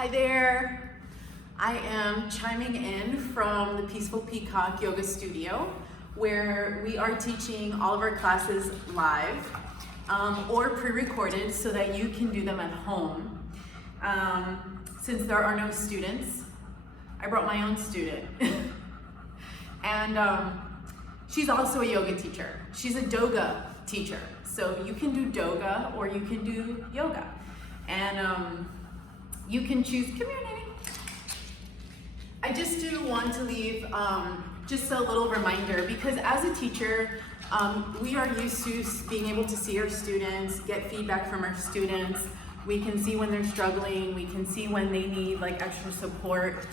Hi there. I am chiming in from the Peaceful Peacock Yoga Studio, where we are teaching all of our classes live or pre-recorded so that you can do them at home. Since there are no students, I brought my own student. And she's also a yoga teacher. She's a Doga teacher. So you can do Doga or you can do yoga. And you can choose, come here, Nanny. I just do want to leave just a little reminder, because as a teacher, we are used to being able to see our students, get feedback from our students. We can see when they're struggling. We can see when they need like extra support.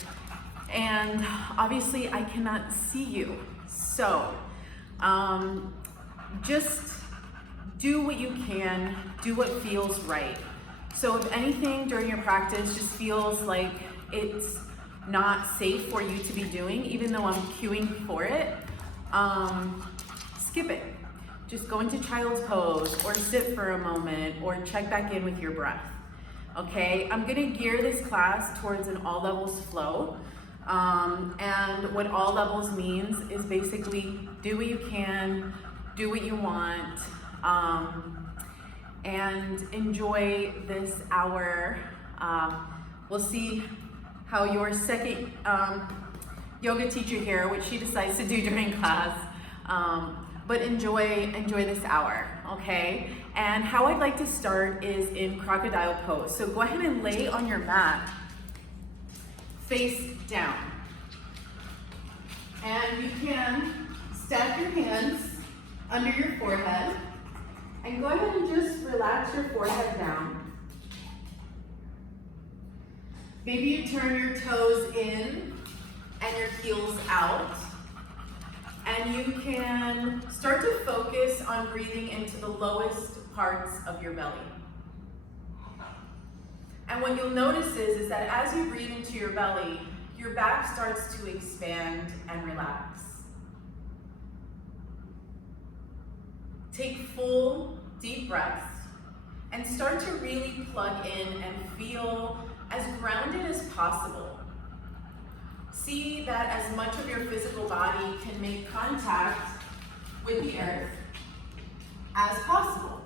And obviously I cannot see you. So just do what you can, do what feels right. So if anything during your practice just feels like it's not safe for you to be doing, even though I'm cueing for it, skip it. Just go into child's pose or sit for a moment or check back in with your breath. Okay, I'm gonna gear this class towards an all levels flow. And what all levels means is basically do what you can, do what you want, and enjoy this hour. We'll see how your second yoga teacher here, what she decides to do during class, but enjoy this hour, okay? And how I'd like to start is in crocodile pose. So go ahead and lay on your mat, face down. And you can stack your hands under your forehead and go ahead and just relax your forehead down. Maybe you turn your toes in and your heels out. And you can start to focus on breathing into the lowest parts of your belly. And what you'll notice is that as you breathe into your belly, your back starts to expand and relax. Take full, deep breaths and start to really plug in and feel as grounded as possible. See that as much of your physical body can make contact with the earth as possible.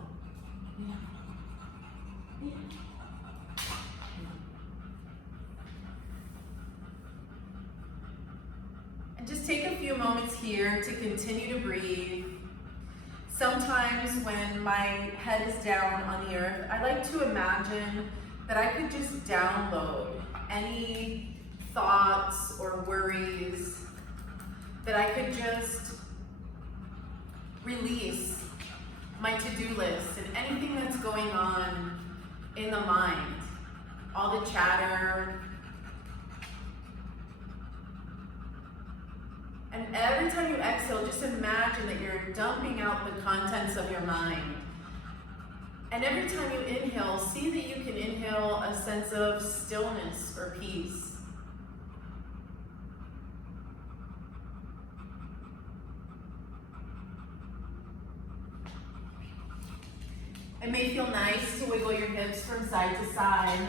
And just take a few moments here to continue to breathe. Sometimes when my head is down on the earth, I like to imagine that I could just download any thoughts or worries, that I could just release my to-do list and anything that's going on in the mind, all the chatter. And every time you exhale, just imagine that you're dumping out the contents of your mind. And every time you inhale, see that you can inhale a sense of stillness or peace. It may feel nice to wiggle your hips from side to side.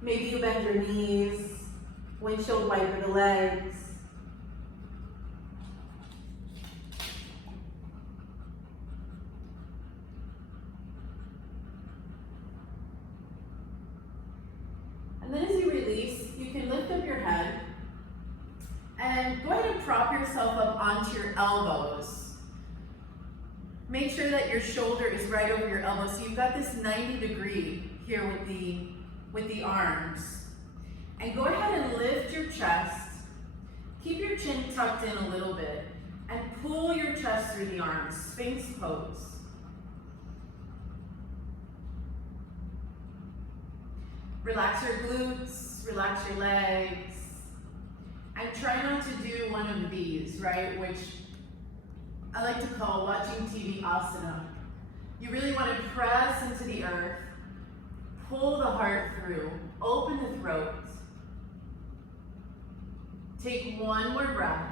Maybe you bend your knees, windshield wiper the legs. And then as you release, you can lift up your head and go ahead and prop yourself up onto your elbows. Make sure that your shoulder is right over your elbow, so you've got this 90 degree here with the arms. And go ahead and lift your chest. Keep your chin tucked in a little bit and pull your chest through the arms, Sphinx pose. Relax your glutes, relax your legs, and try not to do one of these, right? Which I like to call watching TV asana. You really want to press into the earth, pull the heart through, open the throat. Take one more breath.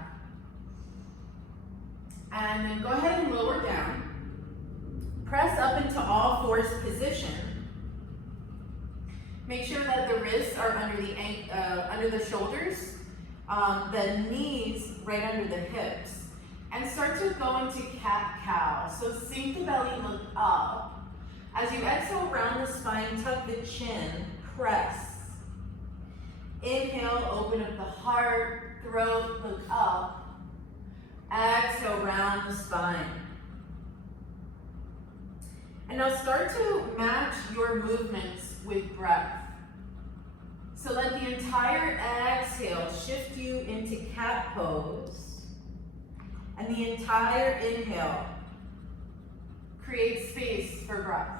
And then go ahead and lower down. Press up into all all fours position. Make sure that the wrists are under the shoulders, the knees right under the hips, and start to go into cat-cow. So sink the belly, look up. As you exhale, round the spine, tuck the chin, press. Inhale, open up the heart, throat, look up. Exhale, round the spine. And now start to match your movements with breath. So let the entire exhale shift you into cat pose. And the entire inhale create space for breath.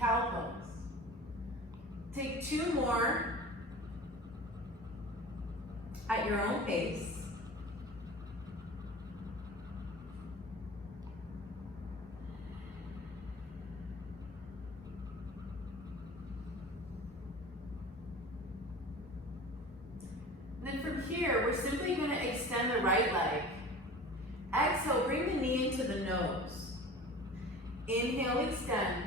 Cow pose. Take 2 more at your own pace. And then from here, we're simply going to extend the right leg. Exhale, bring the knee into the nose. Inhale, extend.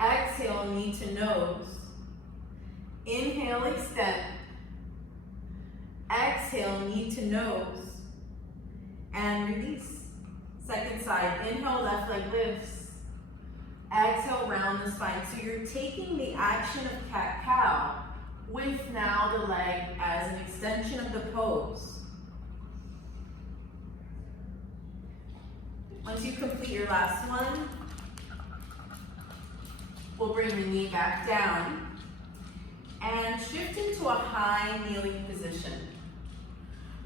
Exhale, knee to nose. Inhale, extend. Exhale, knee to nose. And release. Second side, inhale, left leg lifts. Exhale, round the spine. So you're taking the action of cat-cow with now the leg as an extension of the pose. Once you complete your last one, we'll bring the knee back down and shift into a high kneeling position.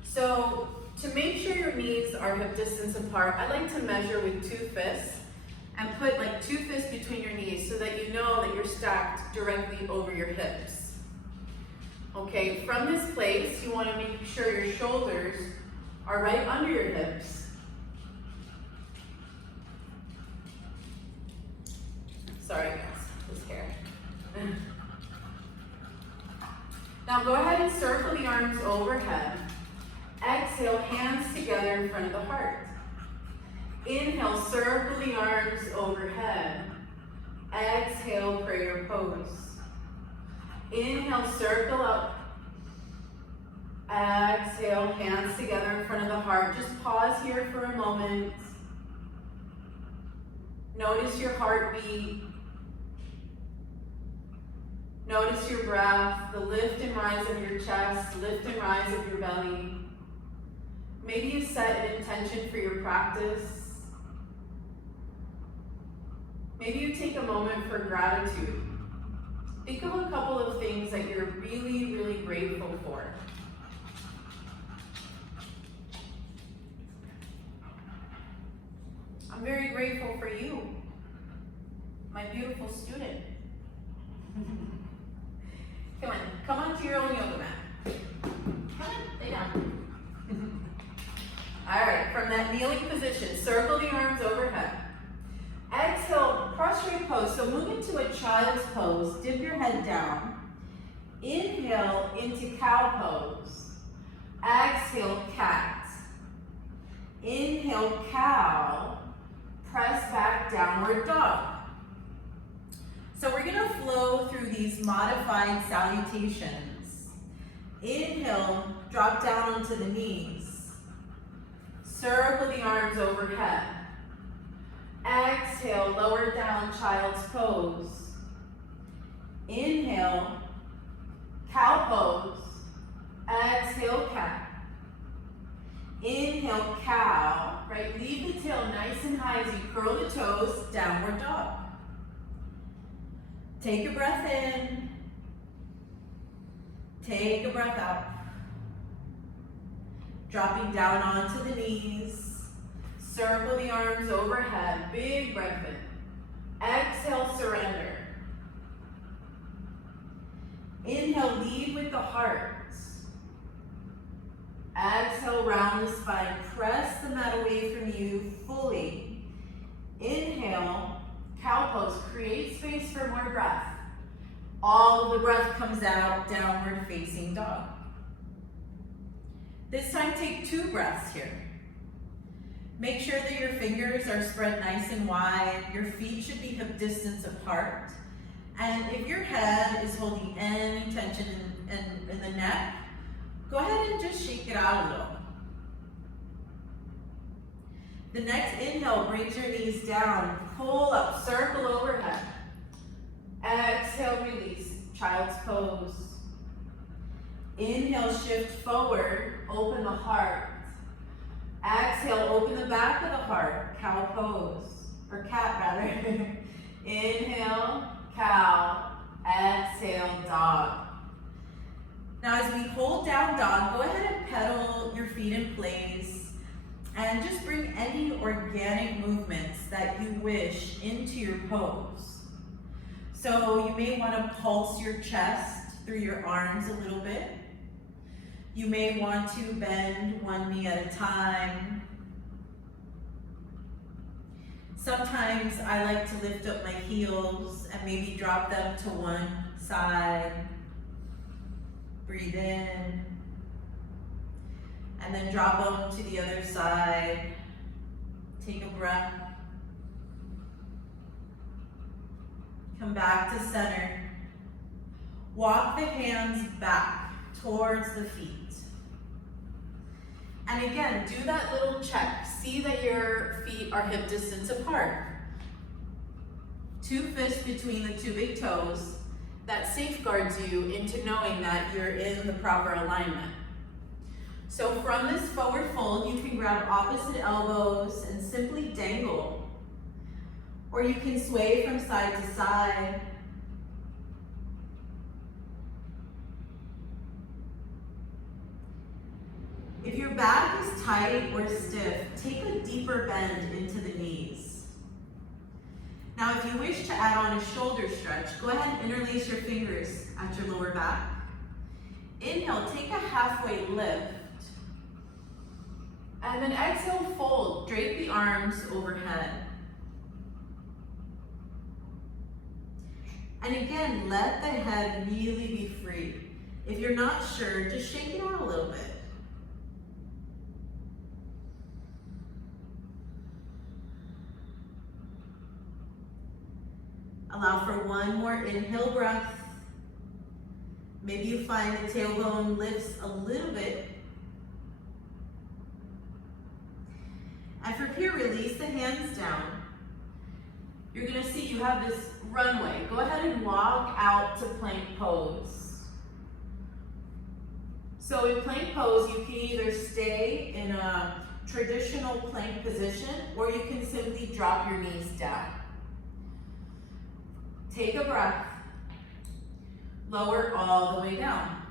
So to make sure your knees are hip distance apart, I like to measure with 2 fists and put like 2 fists between your knees so that you know that you're stacked directly over your hips. Okay, from this place, you want to make sure your shoulders are right under your hips. Sorry guys, this hair. Now go ahead and circle the arms overhead. Exhale, hands together in front of the heart. Inhale, circle the arms overhead. Exhale, prayer pose. Inhale, circle up. Exhale, hands together in front of the heart. Just pause here for a moment. Notice your heartbeat. Notice your breath, the lift and rise of your chest, lift and rise of your belly. Maybe you set an intention for your practice. Maybe you take a moment for gratitude. Think of a couple of things that you're really, really grateful for. I'm very grateful for you, my beautiful student. Come on to your own yoga mat. Come on, lay down. All right, from that kneeling position, circle the arms overhead. Exhale, prostrate pose. So move into a child's pose. Dip your head down. Inhale into cow pose. Exhale, cat. Inhale, cow. Press back, downward dog. So we're gonna flow through these modified salutations. Inhale, drop down onto the knees. Circle the arms overhead. Exhale, lower down, child's pose. Inhale, cow pose. Exhale, cat. Inhale, cow, right? Leave the tail nice and high as you curl the toes, downward dog. Take a breath in. Take a breath out. Dropping down onto the knees. Circle the arms overhead. Big breath in. Exhale, surrender. Inhale, lead with the heart. Exhale, round the spine. Press the mat away from you fully. Inhale, cow pose. Create space for more breath. All of the breath comes out, downward facing dog. This time take 2 breaths here. Make sure that your fingers are spread nice and wide. Your feet should be hip distance apart. And if your head is holding any tension in the neck, go ahead and just shake it out a little. The next inhale brings your knees down, pull up, circle overhead. Exhale, release, child's pose. Inhale, shift forward, open the heart. Exhale, open the back of the heart, cow pose, or cat rather. Inhale, cow, exhale, dog. Now as we hold down dog, go ahead and pedal your feet in place and just bring any organic movements that you wish into your pose. So you may want to pulse your chest through your arms a little bit. You may want to bend one knee at a time. Sometimes I like to lift up my heels and maybe drop them to one side. Breathe in. And then drop them to the other side. Take a breath. Come back to center. Walk the hands back towards the feet. And again, do that little check. See that your feet are hip distance apart. 2 fists between the 2 big toes. That safeguards you into knowing that you're in the proper alignment. So from this forward fold, you can grab opposite elbows and simply dangle. Or you can sway from side to side. If your back is tight or stiff, take a deeper bend into the knees. Now, if you wish to add on a shoulder stretch, go ahead and interlace your fingers at your lower back. Inhale, take a halfway lift. And then exhale, fold. Drape the arms overhead. And again, let the head really be free. If you're not sure, just shake it out a little bit. Allow for one more inhale breath. Maybe you find the tailbone lifts a little bit. And from here, release the hands down. You're gonna see you have this runway. Go ahead and walk out to plank pose. So in plank pose, you can either stay in a traditional plank position or you can simply drop your knees down. Take a breath. Lower all the way down.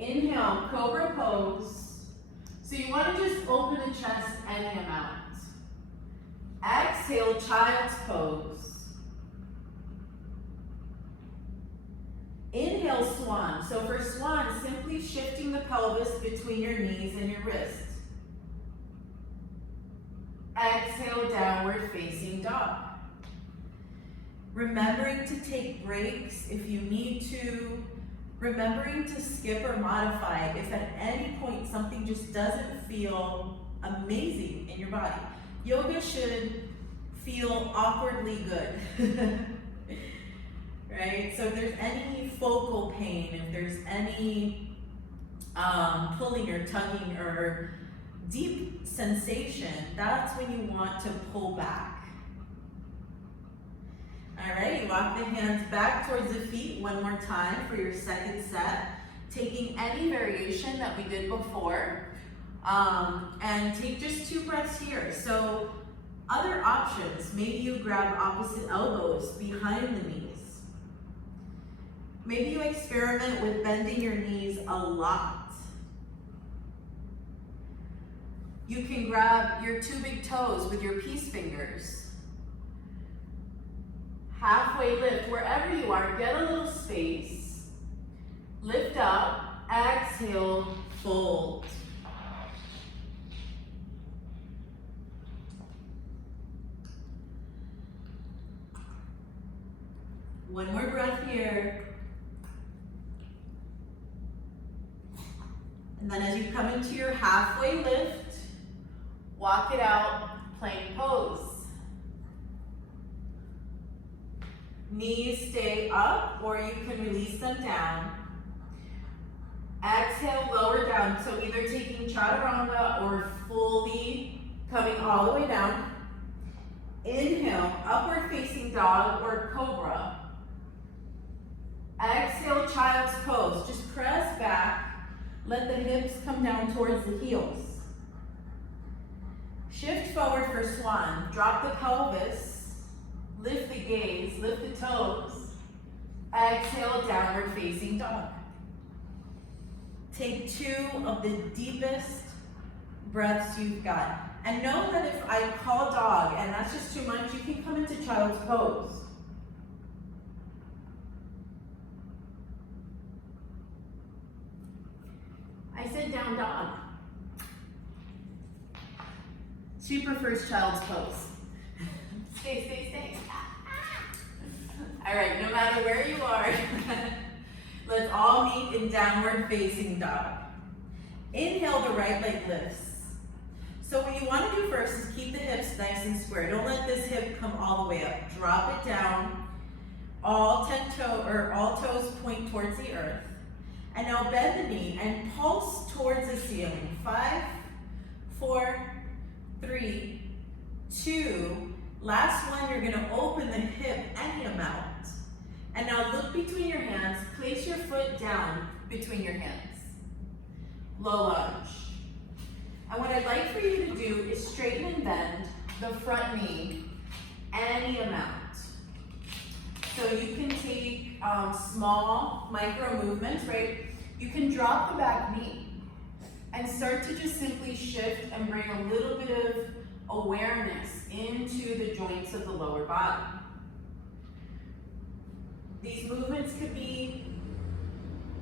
Inhale, cobra pose. So you want to just open the chest any amount. Exhale, child's pose. Inhale, swan. So for swan, simply shifting the pelvis between your knees and your wrists. Exhale, downward facing dog. Remembering to take breaks if you need to. Remembering to skip or modify if at any point something just doesn't feel amazing in your body. Yoga should feel awkwardly good. Right? So if there's any focal pain, if there's any pulling or tugging or deep sensation, that's when you want to pull back. All right, walk the hands back towards the feet one more time for your second set. Taking any variation that we did before. And take just 2 breaths here. So other options, maybe you grab opposite elbows behind the knees. Maybe you experiment with bending your knees a lot. You can grab your 2 big toes with your peace fingers. Halfway lift, wherever you are, get a little space. Lift up, exhale, fold. One more breath here. And then as you come into your halfway lift, Walk it out, plank pose. Knees stay up, or you can release them down. Exhale, lower down. So either taking chaturanga or fully coming all the way down. Inhale, upward facing dog or cobra. Exhale, child's pose. Just press back. Let the hips come down towards the heels. Shift forward for swan. Drop the pelvis. Lift the gaze, lift the toes. Exhale, downward facing dog. Take 2 of the deepest breaths you've got. And know that if I call dog and that's just too much, you can come into child's pose. I said down dog. She prefers child's pose. Stay, stay, stay. All right, no matter where you are, let's all meet in downward facing dog. Inhale, the right leg lifts. So what you want to do first is keep the hips nice and square. Don't let this hip come all the way up. Drop it down. All toes point towards the earth. And now bend the knee and pulse towards the ceiling. 5, 4, 3, 2. Last one, you're gonna open the hip any amount. And now look between your hands, place your foot down between your hands. Low lunge. And what I'd like for you to do is straighten and bend the front knee any amount. So you can take small micro movements, right? You can drop the back knee and start to just simply shift and bring a little bit of awareness into the joints of the lower body. These movements could be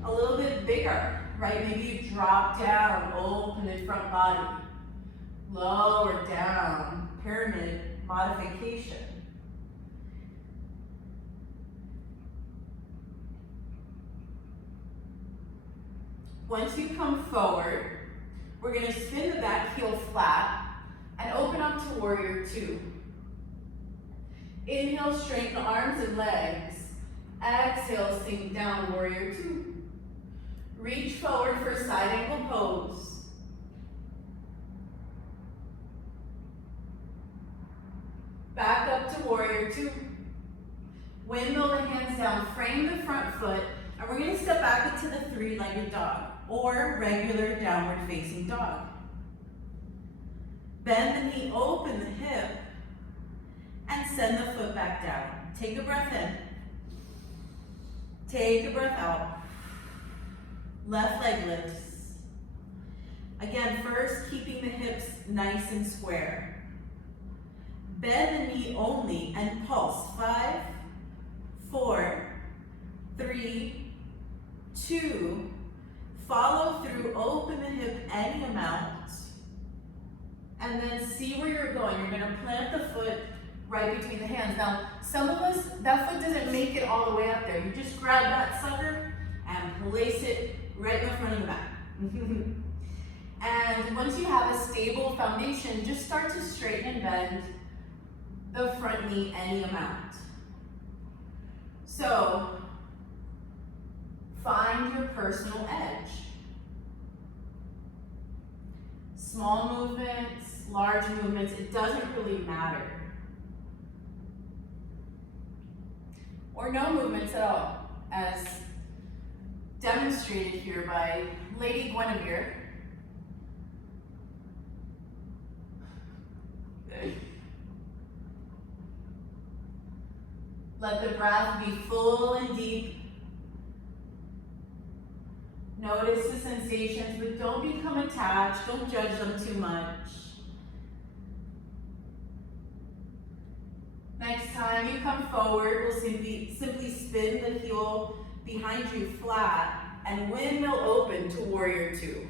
a little bit bigger, right? Maybe you drop down, open the front body, lower down, pyramid modification. Once you come forward, we're going to spin the back heel flat and open up to warrior 2. Inhale, straighten arms and legs. Exhale, sink down, warrior 2. Reach forward for side angle pose. Back up to warrior 2. Windmill the hands down, frame the front foot, and we're going to step back into the 3-legged dog or regular downward facing dog. Bend the knee, open the hip, and send the foot back down. Take a breath in. Take a breath out. Left leg lifts. Again, first keeping the hips nice and square. Bend the knee only and pulse. 5, 4, 3, 2. Follow through, open the hip any amount. And then see where you're going. You're gonna plant the foot right between the hands. Now, some of us, that foot doesn't make it all the way up there. You just grab that sucker and place it right in the front of the back. And once you have a stable foundation, just start to straighten and bend the front knee any amount. So, find your personal edge. Small movements, large movements, it doesn't really matter. Or no movements at all, as demonstrated here by Lady Guinevere. Let the breath be full and deep. Notice the sensations, but don't become attached. Don't judge them too much. Next time you come forward, we'll simply spin the heel behind you flat and windmill open to warrior 2.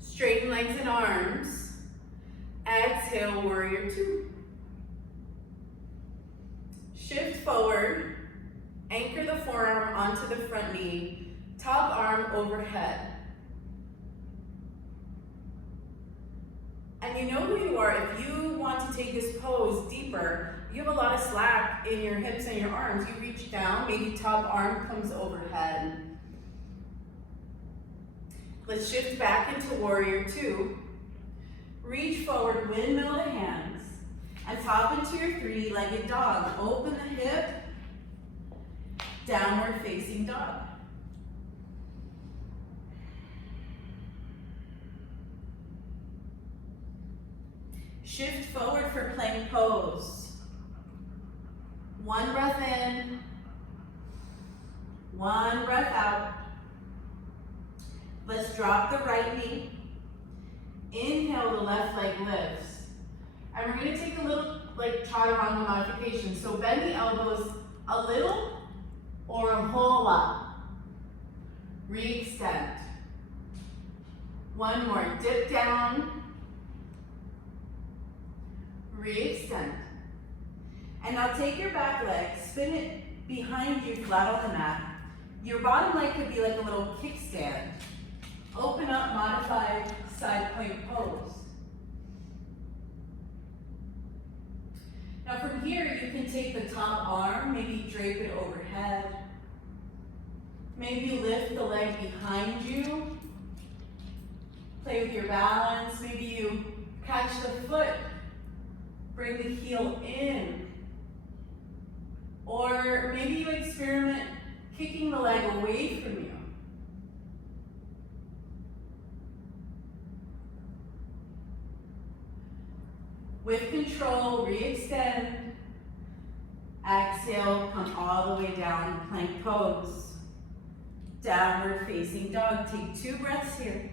Straighten legs and arms. Exhale, warrior 2. Shift forward. Anchor the forearm onto the front knee. Top arm overhead. And you know who you are. If you want to take this pose deeper, you have a lot of slack in your hips and your arms. You reach down, maybe top arm comes overhead. Let's shift back into warrior two. Reach forward, windmill the hands, and hop into your three-legged dog. Open the hip, downward facing dog. Shift forward for plank pose. One breath in, one breath out. Let's drop the right knee. Inhale, the left leg lifts. And we're gonna take a little chaturanga modification. So bend the elbows a little or a whole lot. Re-extend. One more, dip down. Re-extend. And now take your back leg, spin it behind you flat on the mat. Your bottom leg could be like a little kickstand. Open up, modified side plank pose. Now from here, you can take the top arm, maybe drape it overhead. Maybe you lift the leg behind you. Play with your balance. Maybe you catch the foot, bring the heel in. Or maybe you experiment kicking the leg away from you. With control, re-extend. Exhale, come all the way down, plank pose. Downward facing dog. Take 2 breaths here.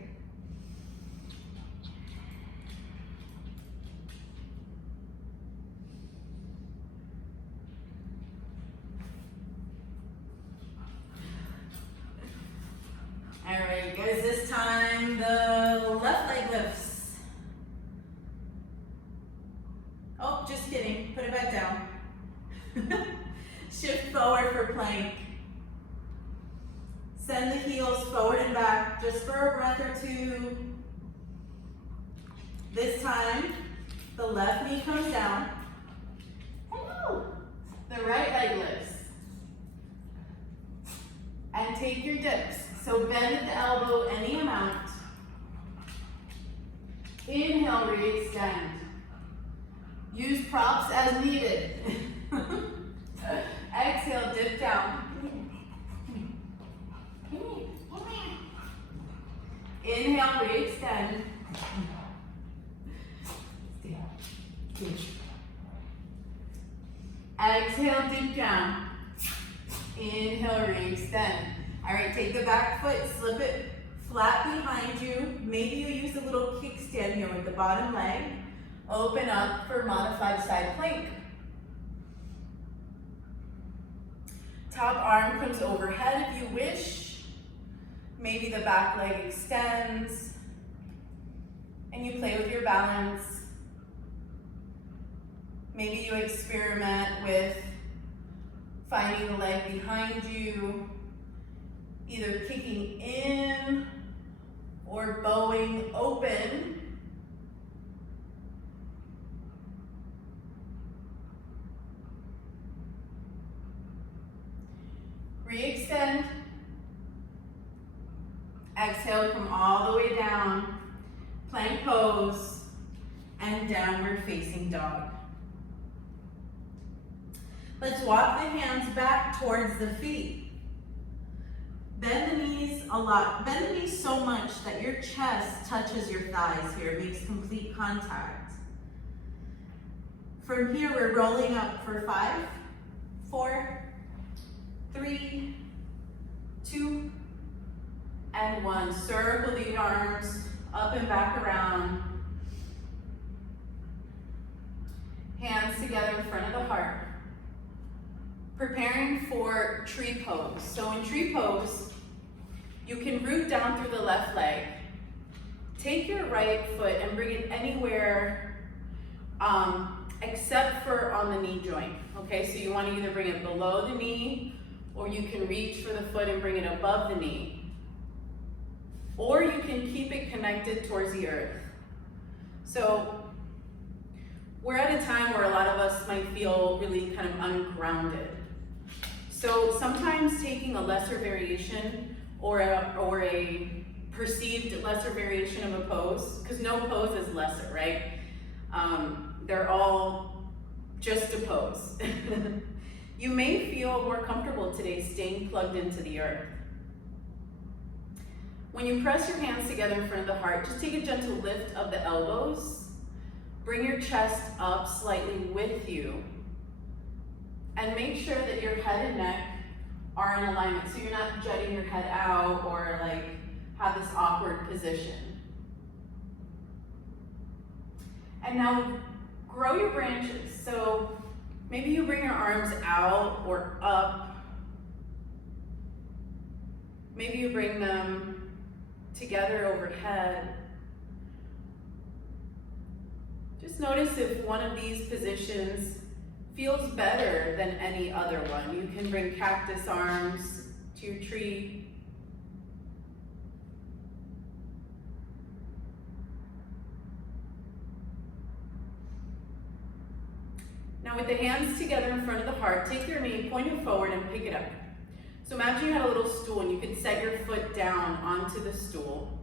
All right, guys, this time the left leg lifts. Oh, just kidding, put it back down. Shift forward for plank. Send the heels forward and back just for a breath or 2. This time, the left knee comes down. Hello. The right leg lifts. And take your dips. So bend at the elbow any amount. Inhale, re-extend. Use props as needed. Exhale, dip down. Inhale, re-extend. Exhale, dip down. Inhale, re-extend. All right, take the back foot, slip it flat behind you. Maybe you use a little kickstand here with the bottom leg. Open up for modified side plank. Top arm comes overhead if you wish. Maybe the back leg extends. And you play with your balance. Maybe you experiment with finding the leg behind you, either kicking in or bowing open. Re-extend. Exhale, come all the way down. Plank pose and downward facing dog. Let's walk the hands back towards the feet. Bend the knees a lot. Bend the knees so much that your chest touches your thighs here. It makes complete contact. From here, we're rolling up for 5, 4, 3, 2, and 1. Circle the arms up and back around. Hands together in front of the heart. Preparing for tree pose. So in tree pose, you can root down through the left leg. Take your right foot and bring it anywhere except for on the knee joint. Okay, so you want to either bring it below the knee, or you can reach for the foot and bring it above the knee. Or you can keep it connected towards the earth. So we're at a time where a lot of us might feel really kind of ungrounded. So sometimes taking a lesser variation or a perceived lesser variation of a pose, because no pose is lesser, right? They're all just a pose. You may feel more comfortable today staying plugged into the earth. When you press your hands together in front of the heart, just take a gentle lift of the elbows. Bring your chest up slightly with you. And make sure that your head and neck are in alignment, so you're not jutting your head out or like have this awkward position. And now grow your branches. So maybe you bring your arms out or up. Maybe you bring them together overhead. Just notice if one of these positions feels better than any other one. You can bring cactus arms to your tree. Now with the hands together in front of the heart, take your knee, point it forward and pick it up. So imagine you had a little stool and you could set your foot down onto the stool.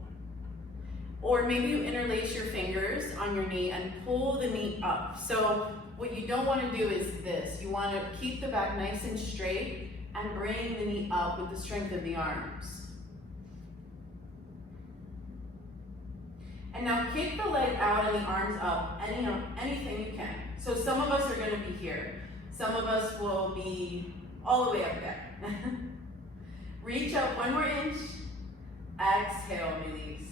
Or maybe you interlace your fingers on your knee and pull the knee up. So what you don't want to do is this. You want to keep the back nice and straight and bring the knee up with the strength of the arms. And now kick the leg out and the arms up, anything you can. So some of us are going to be here. Some of us will be all the way up there. Reach up 1 more inch. Exhale, release.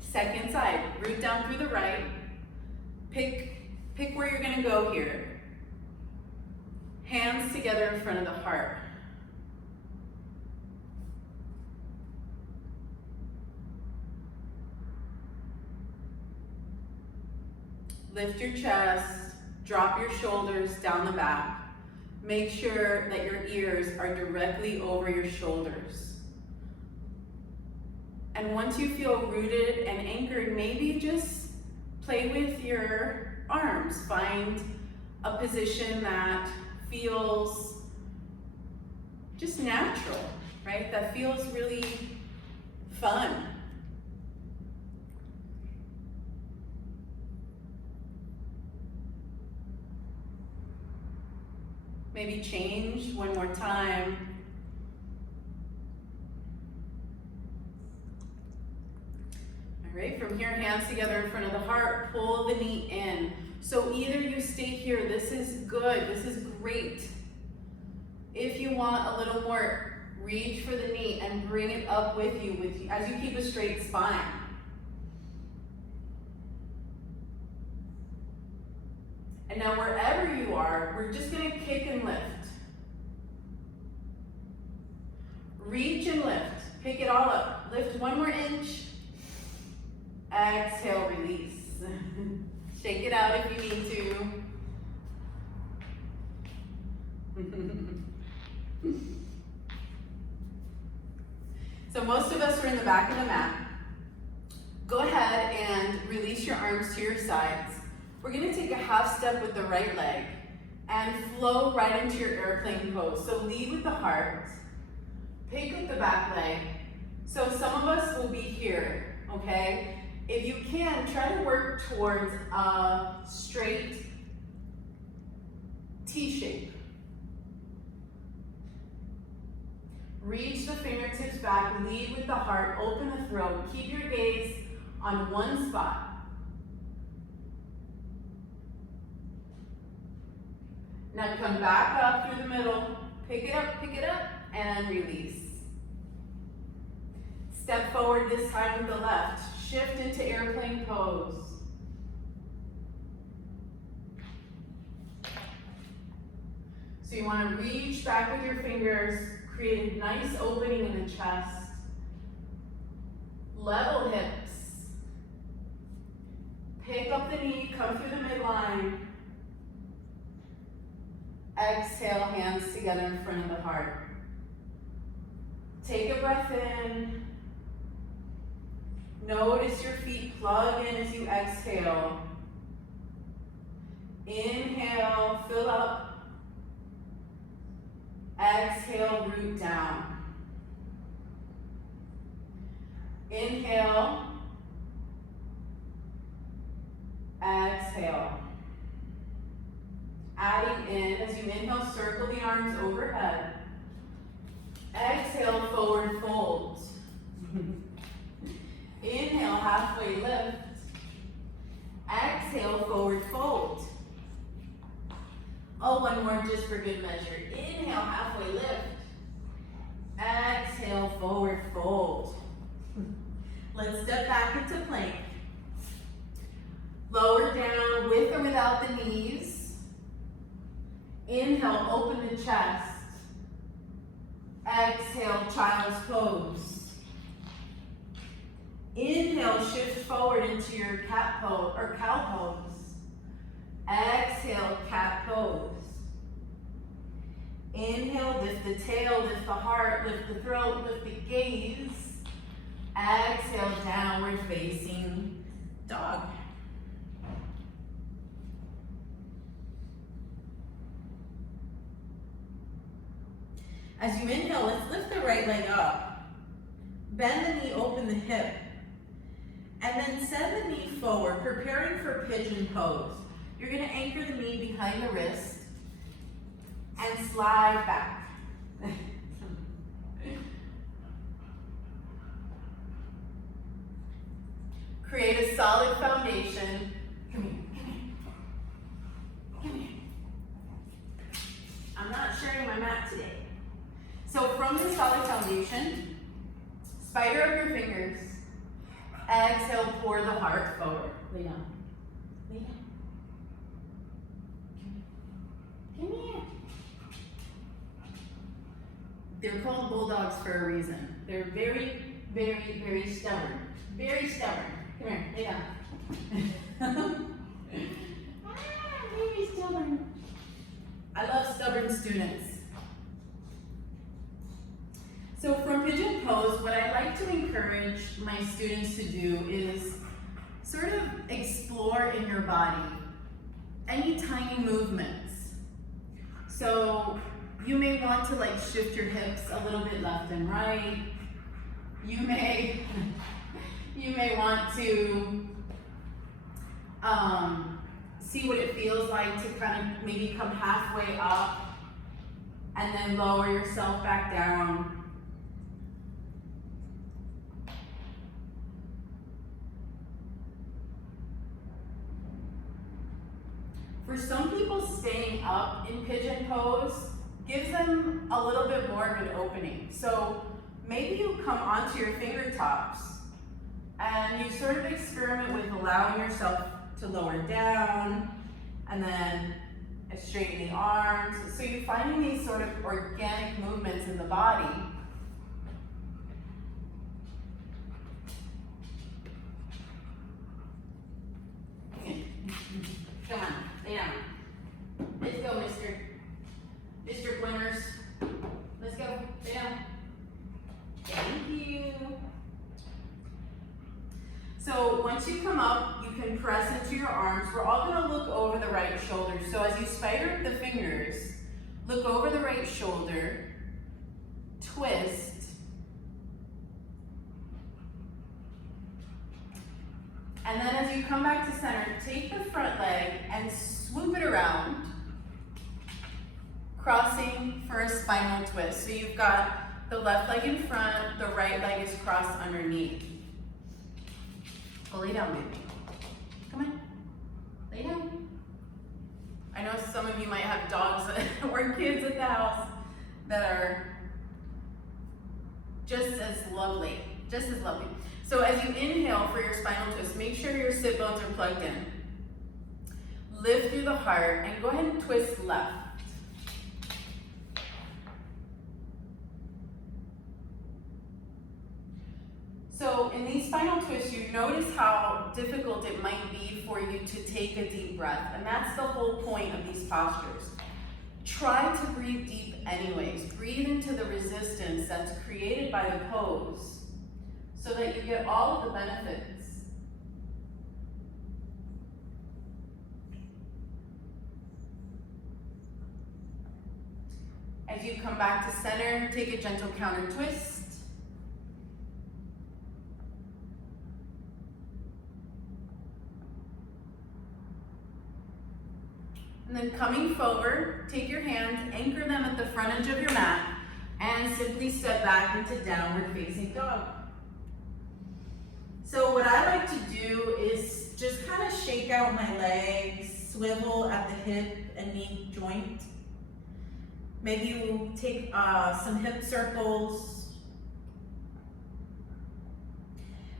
Second side, root down through the right. Pick where you're going to go here. Hands together in front of the heart. Lift your chest, drop your shoulders down the back. Make sure that your ears are directly over your shoulders. And once you feel rooted and anchored, maybe just play with your arms. Find a position that feels just natural, right? That feels really fun. Maybe change one more time. All right, from here, hands together in front of the heart, pull the knee in. So either you stay here, this is good, this is great. If you want a little more, reach for the knee and bring it up with you as you keep a straight spine. And now wherever you are, we're just gonna kick and lift. Reach and lift, pick it all up. Lift 1 more inch. Exhale, release. Shake it out if you need to. So most of us are in the back of the mat. Go ahead and release your arms to your sides. We're gonna take a half step with the right leg and flow right into your airplane pose. So lead with the heart, pick up the back leg. So some of us will be here, okay? If you can, try to work towards a straight T shape. Reach the fingertips back, lead with the heart, open the throat, keep your gaze on one spot. Now come back up through the middle, pick it up, and release. Step forward this time with the left. Shift into airplane pose. So you want to reach back with your fingers, create a nice opening in the chest. Level hips. Pick up the knee, come through the midline. Exhale, hands together in front of the heart. Take a breath in. Notice your feet plug in as you exhale. Inhale, fill up. Exhale, root down. Inhale. Exhale. Adding in, as you inhale, circle the arms overhead. Exhale, forward fold. Inhale, halfway lift. Exhale, forward fold. Oh, one more just for good measure. Inhale, halfway lift. Exhale, forward fold. Let's step back into plank. Lower down with or without the knees. Inhale, open the chest. Exhale, child's pose. Inhale, shift forward into your cat pose or cow pose. Exhale, cat pose. Inhale, lift the tail, lift the heart, lift the throat, lift the gaze. Exhale, downward facing dog. As you inhale, let's lift the right leg up. Bend the knee, open the hip. And then send the knee forward, preparing for pigeon pose. You're gonna anchor the knee behind the wrist and slide back. Create a solid foundation. Come here, come here. Come here. I'm not sharing my mat today. So from your solid foundation, spider up your fingers. Exhale, pour the heart forward. Lay down. Lay down. Come here. They're called bulldogs for a reason. They're very, very, very stubborn. Very stubborn. Come here, lay down. Very stubborn. I love stubborn students. So from pigeon pose, what I like to encourage my students to do is sort of explore in your body any tiny movements. So you may want to like shift your hips a little bit left and right. You may want to see what it feels like to kind of maybe come halfway up and then lower yourself back down. For some people, staying up in pigeon pose gives them a little bit more of an opening. So maybe you come onto your fingertips and you sort of experiment with allowing yourself to lower down and then straighten the arms. So you're finding these sort of organic movements in the body. Come on, lay down. Let's go, Mr. Glimmers. Let's go, lay down. Thank you. So once you come up, you can press into your arms. We're all gonna look over the right shoulder. So as you spider up the fingers, look over the right shoulder, twist, and then as you come back to center, take the front leg and swoop it around, crossing for a spinal twist. So you've got the left leg in front, the right leg is crossed underneath. Well, lay down, baby. Come on, lay down. I know some of you might have dogs or kids at the house that are just as lovely, just as lovely. So as you inhale for your spinal twist, make sure your sit bones are plugged in. Lift through the heart and go ahead and twist left. So in these spinal twists, you notice how difficult it might be for you to take a deep breath. And that's the whole point of these postures. Try to breathe deep anyways. Breathe into the resistance that's created by the pose. so that you get all of the benefits. As you come back to center, take a gentle counter twist. And then coming forward, take your hands, anchor them at the front edge of your mat, and simply step back into downward facing dog. So what I like to do is just kind of shake out my legs, swivel at the hip and knee joint. Maybe you take some hip circles.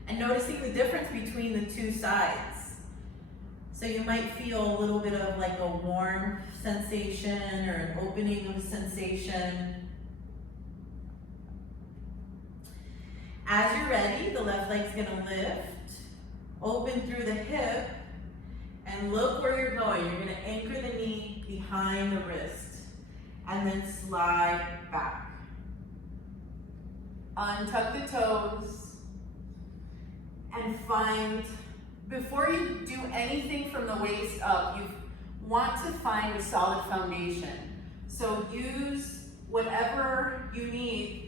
And noticing the difference between the two sides. So you might feel a little bit of like a warm sensation or an opening of a sensation. As you're ready, the left leg's gonna lift, open through the hip, and look where you're going. You're gonna anchor the knee behind the wrist, and then slide back. Untuck the toes, and find, before you do anything from the waist up, you want to find a solid foundation. So use whatever you need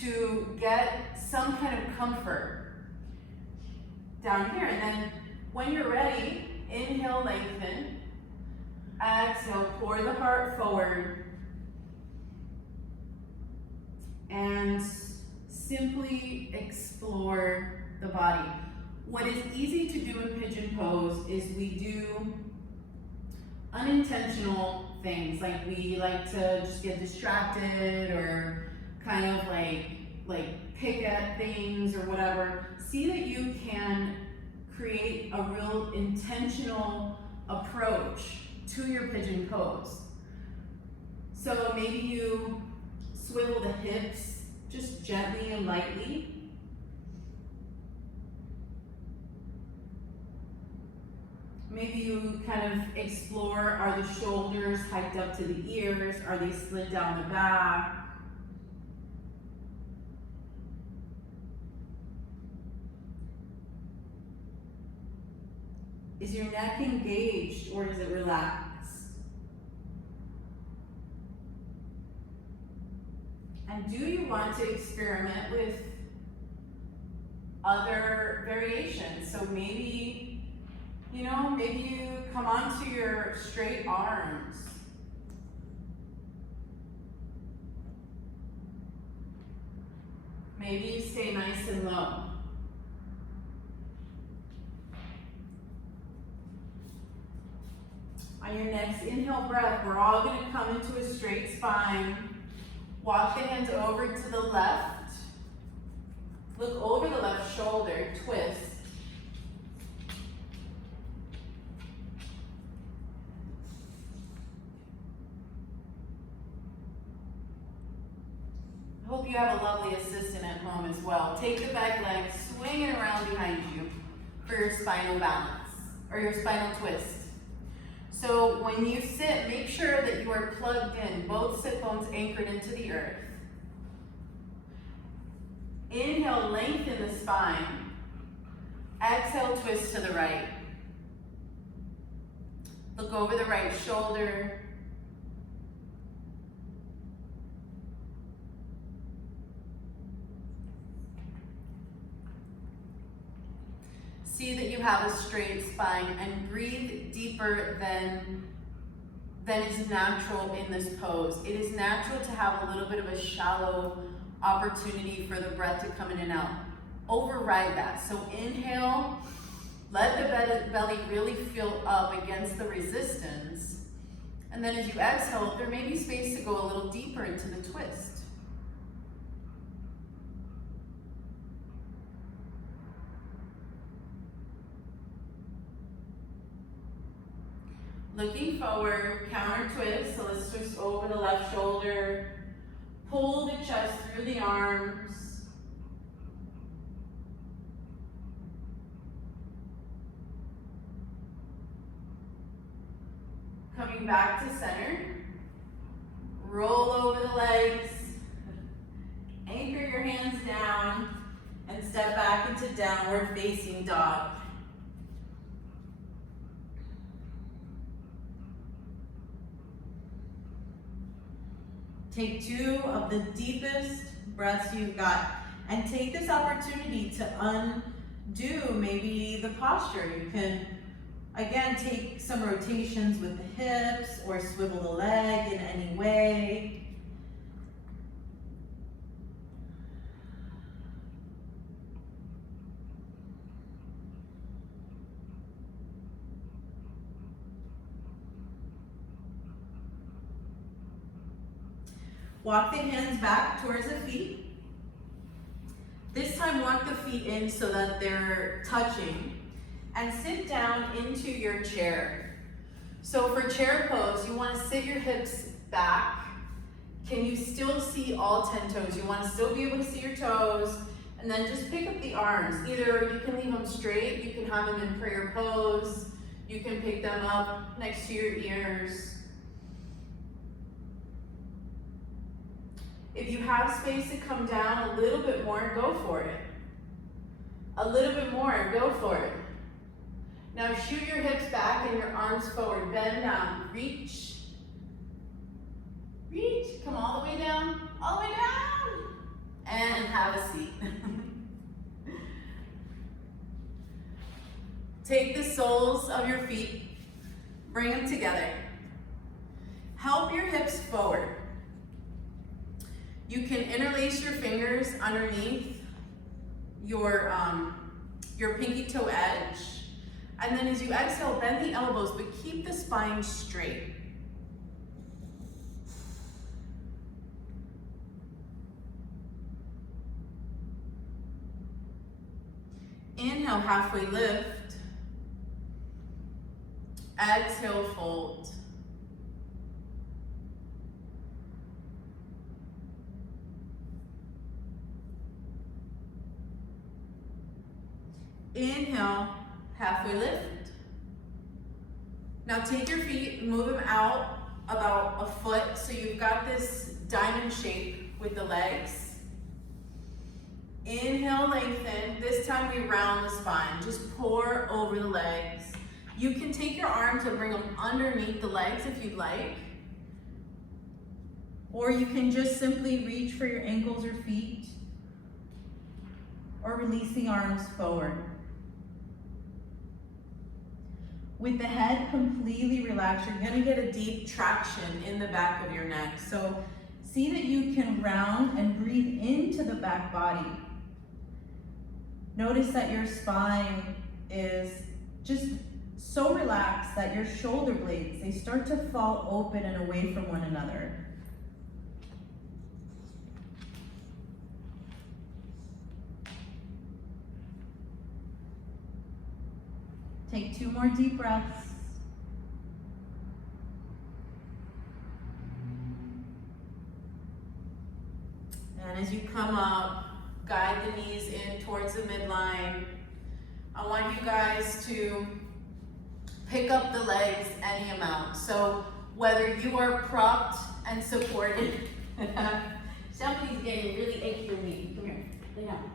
to get some kind of comfort down here. And then when you're ready, inhale, lengthen. Exhale, pour the heart forward. And simply explore the body. What is easy to do in pigeon pose is we do unintentional things, like we like to just get distracted or kind of like pick at things or whatever. See that you can create a real intentional approach to your pigeon pose. So maybe you swivel the hips just gently and lightly. Maybe you kind of explore, are the shoulders hiked up to the ears? Are they slid down the back? Is your neck engaged or is it relaxed? And do you want to experiment with other variations? So maybe, maybe you come onto your straight arms. Maybe you stay nice and low. On your next inhale breath, we're all going to come into a straight spine. Walk the hands over to the left. Look over the left shoulder, twist. I hope you have a lovely assistant at home as well. Take the back leg, swing it around behind you for your spinal balance, or your spinal twist. So when you sit, make sure that you are plugged in, both sit bones anchored into the earth. Inhale, lengthen the spine. Exhale, twist to the right. Look over the right shoulder. See that you have a straight spine and breathe deeper than is natural in this pose. It is natural to have a little bit of a shallow opportunity for the breath to come in and out. Override that. So inhale, let the belly really fill up against the resistance. And then as you exhale, there may be space to go a little deeper into the twist. Looking forward, counter twist, so let's twist over the left shoulder. Pull the chest through the arms. Coming back to center. Roll over the legs. Anchor your hands down. and step back into downward facing dog. Take 2 of the deepest breaths you've got, and take this opportunity to undo maybe the posture. You can, again, take some rotations with the hips or swivel the leg in any way. Walk the hands back towards the feet. This time walk the feet in so that they're touching, and sit down into your chair. So for chair pose, you want to sit your hips back. Can you still see all 10 toes? You want to still be able to see your toes, and then just pick up the arms. Either you can leave them straight, you can have them in prayer pose, you can pick them up next to your ears. If you have space to come down a little bit more, go for it. A little bit more, go for it. Now shoot your hips back and your arms forward. Bend down, reach. Reach, come all the way down, all the way down. And have a seat. Take the soles of your feet, bring them together. Help your hips forward. You can interlace your fingers underneath your pinky toe edge. And then as you exhale, bend the elbows, but keep the spine straight. Inhale, halfway lift. Exhale, fold. Inhale, halfway lift. Now take your feet, move them out about a foot so you've got this diamond shape with the legs. Inhale, lengthen. This time we round the spine. Just pour over the legs. You can take your arms and bring them underneath the legs if you'd like. Or you can just simply reach for your ankles or feet. Or release the arms forward. With the head completely relaxed, you're gonna get a deep traction in the back of your neck. So see that you can round and breathe into the back body. Notice that your spine is just so relaxed that your shoulder blades, they start to fall open and away from one another. Take 2 more deep breaths. And as you come up, guide the knees in towards the midline. I want you guys to pick up the legs any amount. So whether you are propped and supported, somebody's getting really achy or weak. Come here, lay down,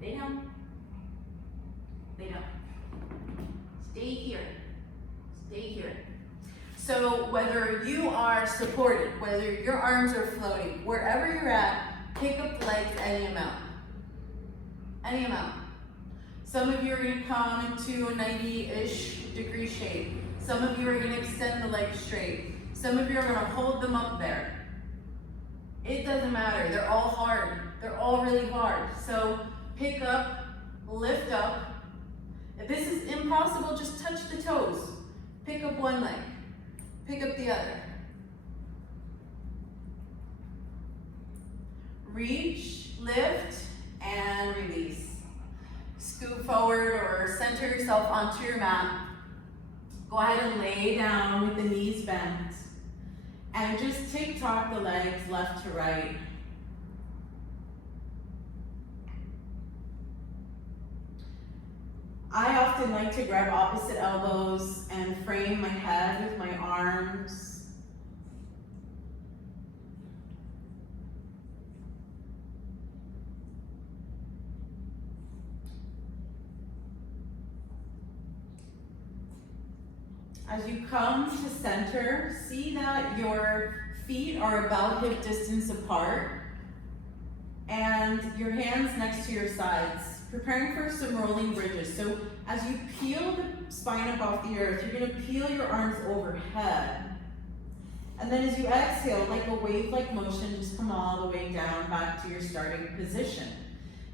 lay down, lay down. Stay here, stay here. So whether you are supported, whether your arms are floating, wherever you're at, pick up the legs any amount. Any amount. Some of you are gonna come into a 90-ish degree shape. Some of you are gonna extend the legs straight. Some of you are gonna hold them up there. It doesn't matter, they're all hard. They're all really hard. So pick up, lift up. If this is impossible, just touch the toes. Pick up one leg, pick up the other. Reach, lift, and release. Scoot forward or center yourself onto your mat. Go ahead and lay down with the knees bent. And just tick-tock the legs left to right. I often like to grab opposite elbows and frame my head with my arms. As you come to center, see that your feet are about hip distance apart and your hands next to your sides, preparing for some rolling bridges. So as you peel the spine up off the earth, you're gonna peel your arms overhead. And then as you exhale, like a wave-like motion, just come all the way down back to your starting position.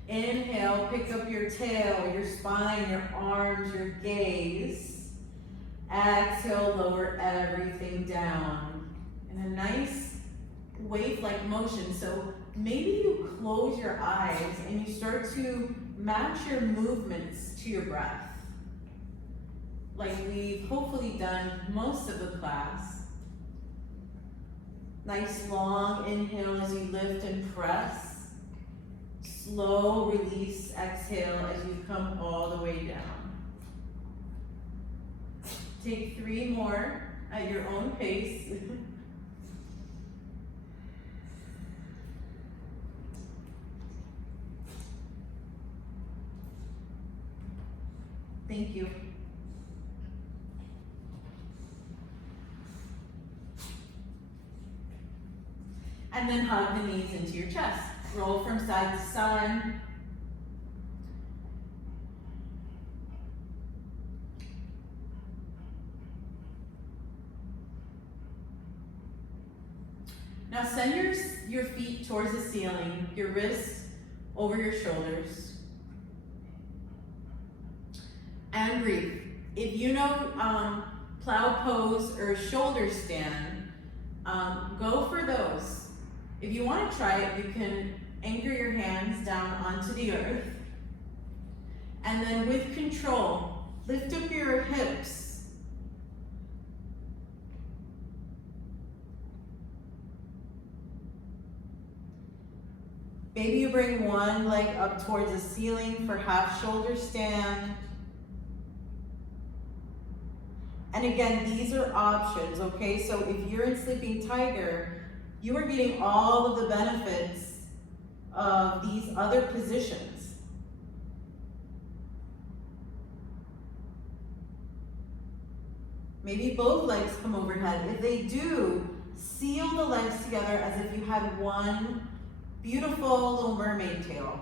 Inhale, pick up your tail, your spine, your arms, your gaze. Exhale, lower everything down in a nice wave-like motion. So maybe you close your eyes and you start to match your movements to your breath, like we've hopefully done most of the class. Nice long inhale as you lift and press. Slow release, exhale as you come all the way down. Take 3 more at your own pace. Thank you. And then hug the knees into your chest. Roll from side to side. Now send your feet towards the ceiling, your wrists over your shoulders. And breathe. If you know plow pose or shoulder stand, go for those. If you want to try it, you can anchor your hands down onto the earth. And then with control, lift up your hips. Maybe you bring one leg up towards the ceiling for half shoulder stand. And again, these are options, okay? So if you're in Sleeping Tiger, you are getting all of the benefits of these other positions. Maybe both legs come overhead. If they do, seal the legs together as if you had one beautiful little mermaid tail.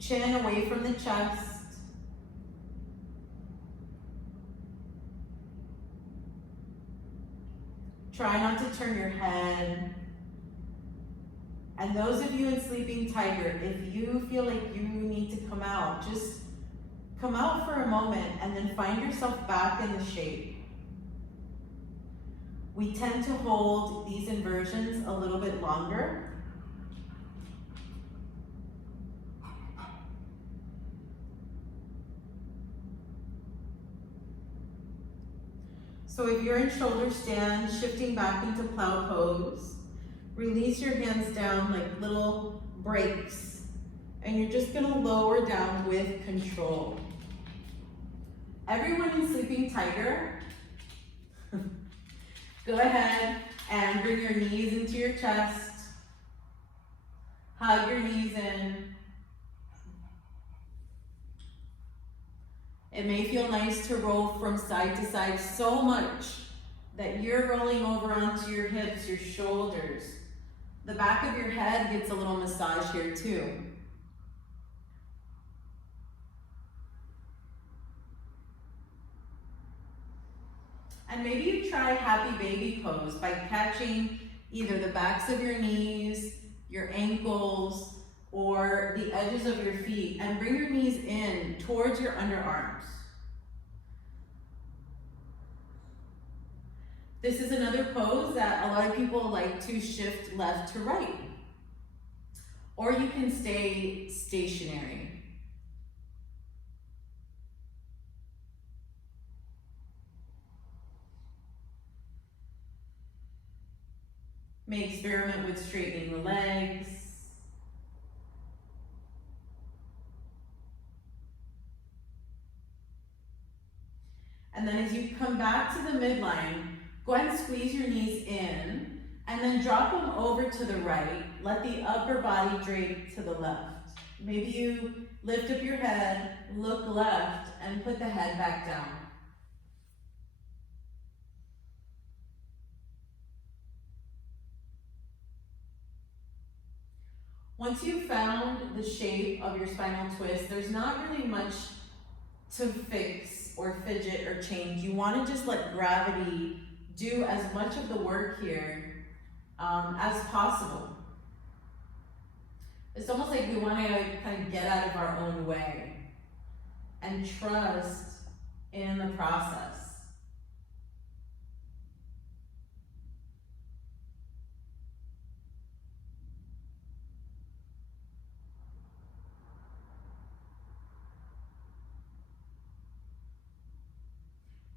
Chin away from the chest. Try not to turn your head. And those of you in Sleeping Tiger, if you feel like you need to come out, just come out for a moment and then find yourself back in the shape. We tend to hold these inversions a little bit longer. So if you're in shoulder stand, shifting back into plow pose, release your hands down like little brakes, and you're just gonna lower down with control. Everyone in Sleeping Tiger, go ahead and bring your knees into your chest, hug your knees in. It may feel nice to roll from side to side so much that you're rolling over onto your hips, your shoulders. The back of your head gets a little massage here too. And maybe you try happy baby pose by catching either the backs of your knees, your ankles, or the edges of your feet, and bring your knees in towards your underarms. This is another pose that a lot of people like to shift left to right. Or you can stay stationary. May experiment with straightening the legs. And then as you come back to the midline, go ahead and squeeze your knees in and then drop them over to the right. Let the upper body drape to the left. Maybe you lift up your head, look left, and put the head back down. Once you've found the shape of your spinal twist, there's not really much to fix or fidget or change. You want to just let gravity do as much of the work here as possible. It's almost like we want to kind of get out of our own way and trust in the process.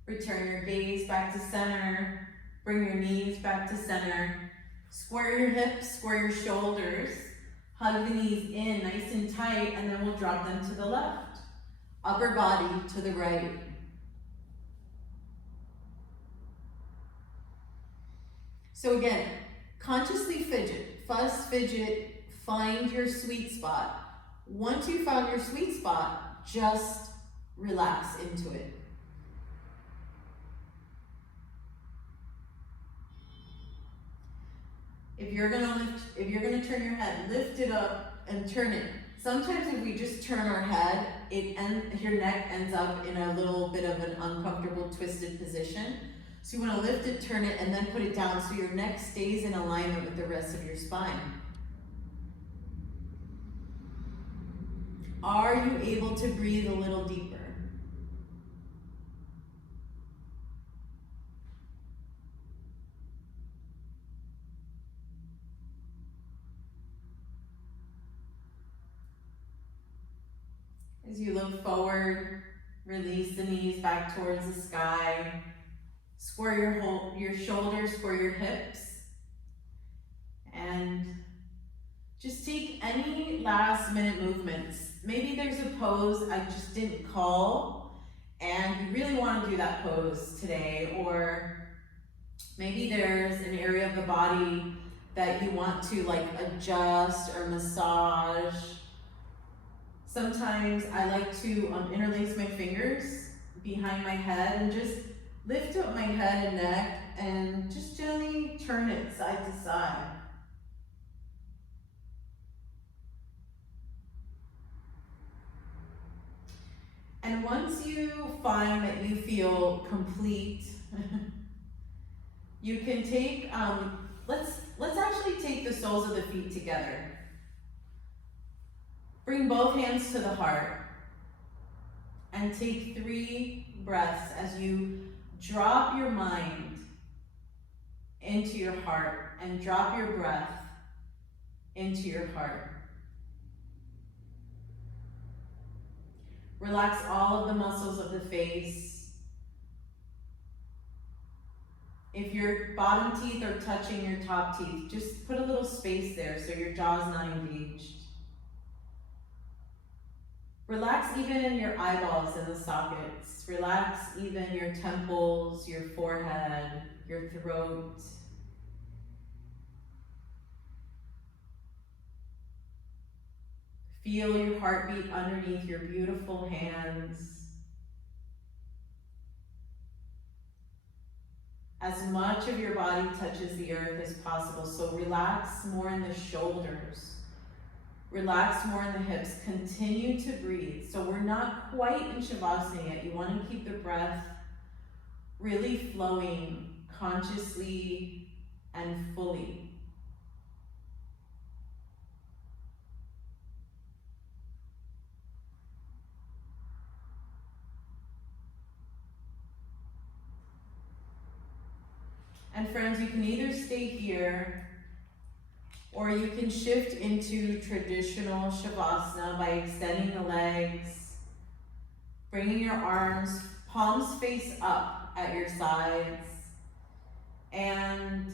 Return your gaze back to center. Bring your knees back to center. Square your hips, square your shoulders. Hug the knees in nice and tight, and then we'll drop them to the left. Upper body to the right. So again, consciously fidget. Fuss, fidget, find your sweet spot. Once you found your sweet spot, just relax into it. If you're gonna turn your head, lift it up and turn it. Sometimes if we just turn our head, your neck ends up in a little bit of an uncomfortable, twisted position. So you wanna lift it, turn it, and then put it down so your neck stays in alignment with the rest of your spine. Are you able to breathe a little deeper? As you look forward, release the knees back towards the sky. Square your shoulders, square your hips. And just take any last minute movements. Maybe there's a pose I just didn't call and you really want to do that pose today, or maybe there's an area of the body that you want to like adjust or massage. Sometimes I like to interlace my fingers behind my head and just lift up my head and neck and just gently turn it side to side. And once you find that you feel complete, you can take, let's actually take the soles of the feet together. Bring both hands to the heart and take 3 breaths as you drop your mind into your heart and drop your breath into your heart. Relax all of the muscles of the face. If your bottom teeth are touching your top teeth, just put a little space there so your jaw's not engaged. Relax even your eyeballs and the sockets. Relax even your temples, your forehead, your throat. Feel your heartbeat underneath your beautiful hands. As much of your body touches the earth as possible, so relax more in the shoulders. Relax more in the hips. Continue to breathe. So we're not quite in Shavasana yet. You want to keep the breath really flowing consciously and fully. And friends, you can either stay here or you can shift into traditional Shavasana by extending the legs, bringing your arms, palms face up at your sides, and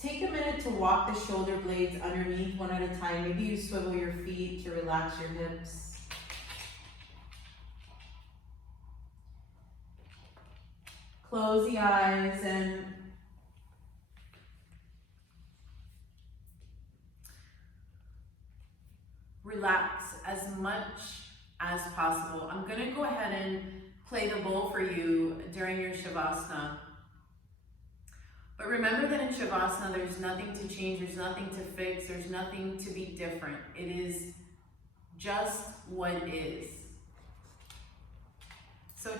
take a minute to walk the shoulder blades underneath one at a time. Maybe you swivel your feet to relax your hips. Close the eyes and relax as much as possible. I'm gonna go ahead and play the bowl for you during your Shavasana. But remember that in Shavasana, there's nothing to change, there's nothing to fix, there's nothing to be different. It is just what is. So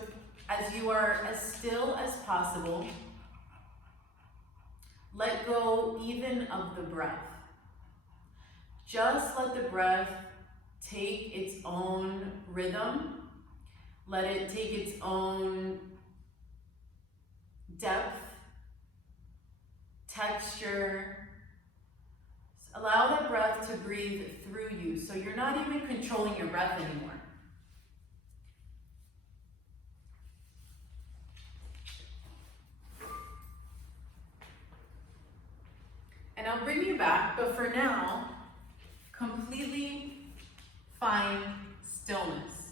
as you are as still as possible, let go even of the breath. Just let the breath take its own rhythm. Let it take its own depth, texture. Allow that breath to breathe through you, so you're not even controlling your breath anymore. And I'll bring you back, but for now, completely find stillness.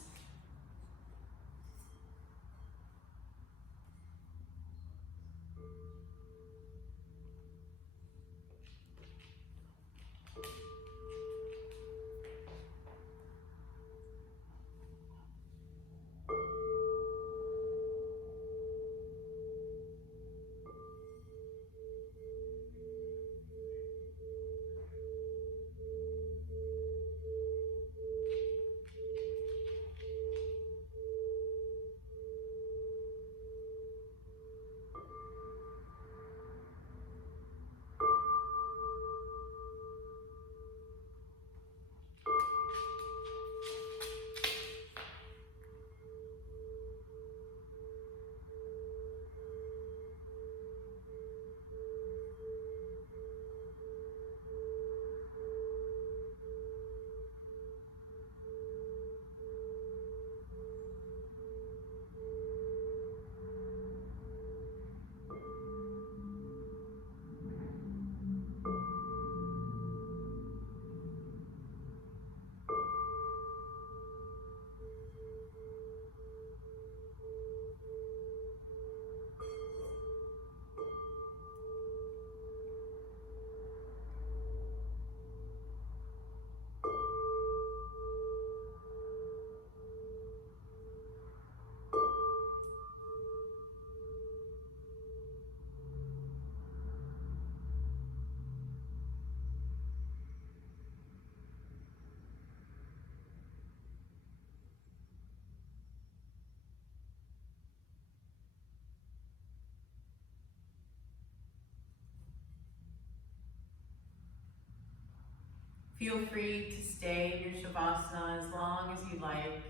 Feel free to stay in your Shavasana as long as you like.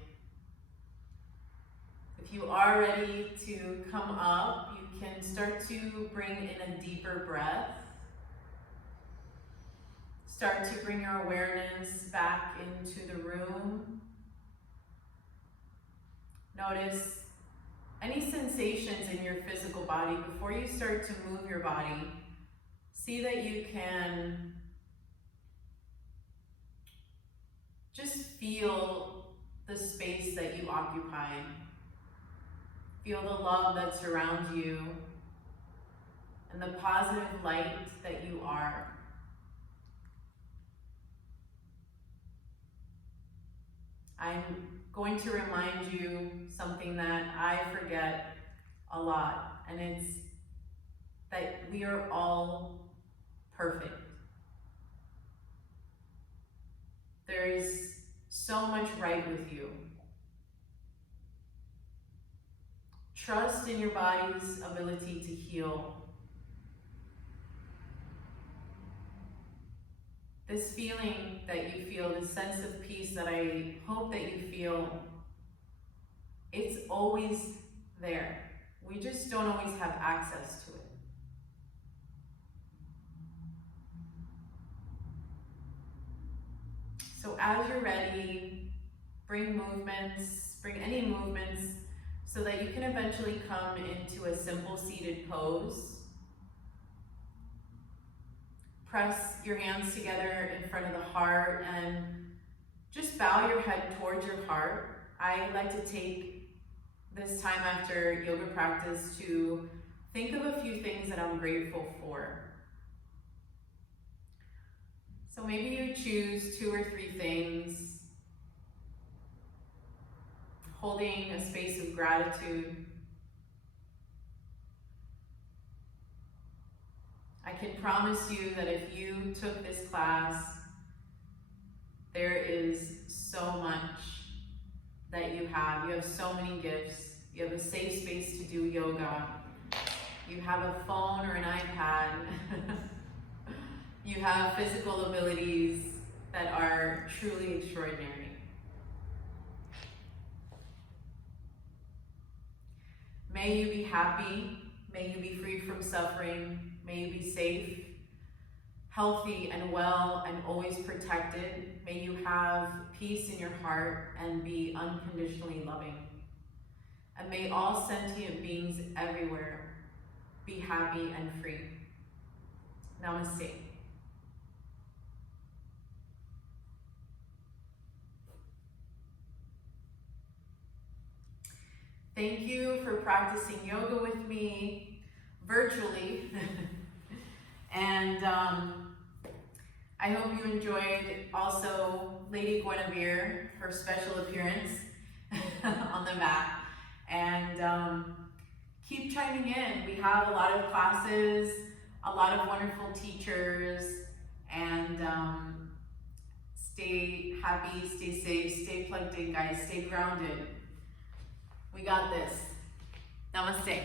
If you are ready to come up, you can start to bring in a deeper breath. Start to bring your awareness back into the room. Notice any sensations in your physical body. Before you start to move your body, see that you can just feel the space that you occupy. Feel the love that surrounds you and the positive light that you are. I'm going to remind you something that I forget a lot, and it's that we are all perfect. There is so much right with you. Trust in your body's ability to heal. This feeling that you feel, this sense of peace that I hope that you feel, it's always there. We just don't always have access to it. So as you're ready, bring any movements so that you can eventually come into a simple seated pose. Press your hands together in front of the heart and just bow your head towards your heart. I like to take this time after yoga practice to think of a few things that I'm grateful for. So maybe you choose 2 or 3 things, holding a space of gratitude. I can promise you that if you took this class, there is so much that you have. You have so many gifts. You have a safe space to do yoga. You have a phone or an iPad. You have physical abilities that are truly extraordinary. May you be happy. May you be free from suffering. May you be safe, healthy and well, and always protected. May you have peace in your heart and be unconditionally loving. And may all sentient beings everywhere be happy and free. Namaste. Thank you for practicing yoga with me virtually. And I hope you enjoyed also Lady Guinevere, her special appearance on the mat. And keep chiming in. We have a lot of classes, a lot of wonderful teachers, and stay happy, stay safe, stay plugged in, guys, stay grounded. We got this. Namaste.